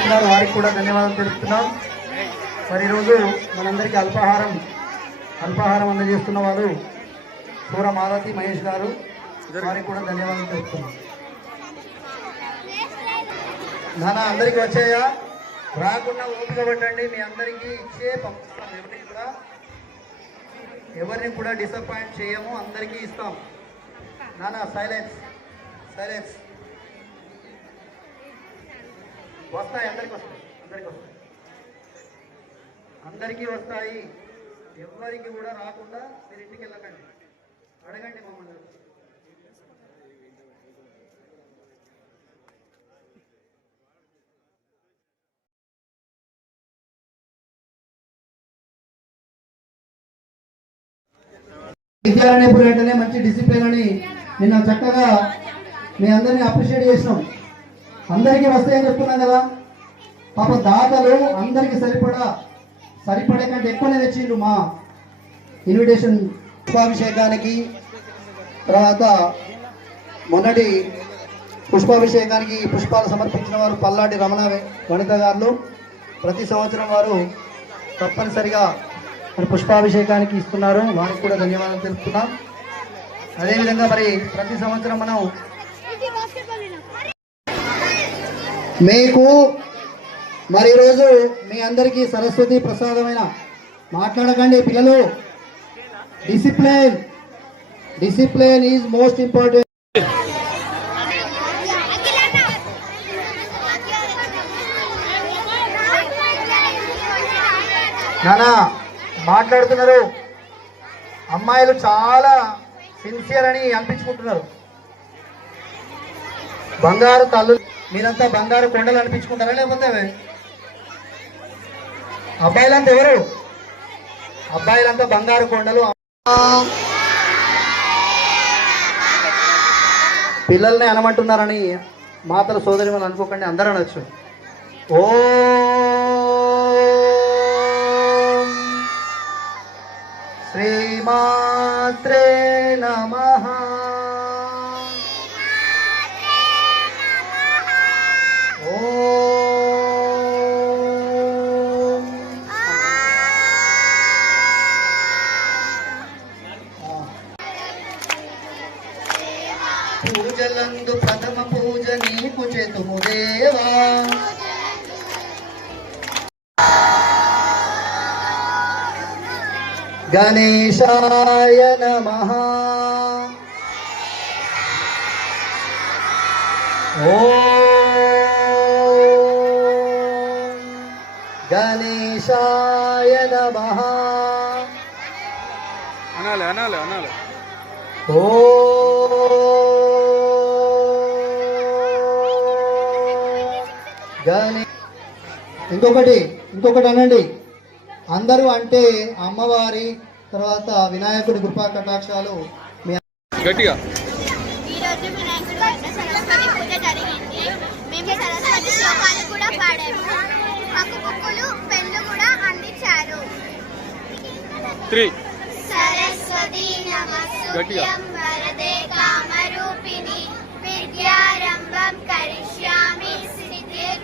చేస్తున్నారు. వారికి కూడా ధన్యవాదాలు తెలుపుతున్నాం. మరి ఈరోజు మనందరికీ అల్పాహారం అల్పాహారం అందజేస్తున్న వారు సూర మాలతి మహేష్ గారు. వారికి కూడా ధన్యవాదాలు తెలుపుతున్నాం. నాన్న అందరికీ వచ్చాయా? రాకుండా ఓపిక పట్టండి. మీ అందరికీ ఇచ్చే పంపిస్తాం. ఎవరిని కూడా ఎవరిని కూడా డిసప్పాయింట్ చేయము. అందరికీ ఇస్తాం. నానా సైలెన్స్ సైలెన్స్ వస్తాయి అందరికి వస్తాయి అందరికి వస్తాయి. అందరికీ వస్తాయి. ఎవరికి కూడా రాకుండా మీరు ఇంటికి వెళ్ళకండి. అడగండి మమ్మల్ని. విద్యాలయం ఎప్పుడు వెంటనే మంచి డిసిప్లిన్ అని నిన్న చక్కగా మీ అందరినీ అప్రిషియేట్ చేసినాం. అందరికీ వస్తాయని చెప్తున్నాం కదా. పాప దాతలు అందరికి సరిపడా సరిపడే కంటే ఎక్కువనే తెచ్చిండ్రు మా ఇన్విటేషన్ పుష్పాభిషేకానికి. తర్వాత మొన్నటి పుష్పాభిషేకానికి పుష్పాలు సమర్పించిన వారు పల్లాటి రమణ వనిత గారు. ప్రతి సంవత్సరం వారు తప్పనిసరిగా మరి పుష్పాభిషేకానికి ఇస్తున్నారు. వారికి కూడా ధన్యవాదాలు తెలుపుతున్నాం. అదేవిధంగా మరి ప్రతి సంవత్సరం మనం మీకు మరి ఈరోజు మీ అందరికీ సరస్వతి ప్రసాదమైన మాట్లాడకండి పిల్లలు. Discipline discipline is most important నానా మాట్లాడుతున్నారు. అమ్మాయిలు చాలా సిన్సియర్ అని అనిపించుకుంటున్నారు. బంగారు తల్లు మీరంతా బంగారు కొండలు అనిపించుకుంటారా లేకపోతే అబ్బాయిలంతా ఎవరు? అబ్బాయిలంతా బంగారు కొండలు. పిల్లల్ని అనమంటున్నారని మాతల సోదరి వాళ్ళు అనుకోకండి అందరూ అనొచ్చు. ఓ శ్రీమాత్రే నమహా పూజలందు ప్రథమ పూజ నీకు చేతుము దేవా. గణేశాయ నమ. గణేశాయ నమ. అనాలి అనాలి అనాలి. ఓ గణే ఇంకొకటి ఇంకొకటి అనండి. అందరూ అంటే అమ్మవారి తర్వాత వినాయకుడి కృపా కటాక్షాలు మీ గట్టిగా. ఈరోజు వినాయకుడి వద్ద సరస్వతి పూజ జరిగింది. మేము సరస్వతి శ్లోకాలు కూడా పాడాము. మాకు బుక్కులు పెన్లు కూడా అందించారు. త్రీ. సరస్వతి గట్టిగా. నమస్సుభ్యం వరదే కామరూపిణి విద్యారంభం కరిష్యామి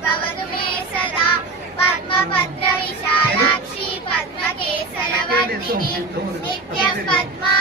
भवतुमे सदा पद्मपत्रविशालाक्षी पद्मकेसरवर्धिनी नित्यं पद्मा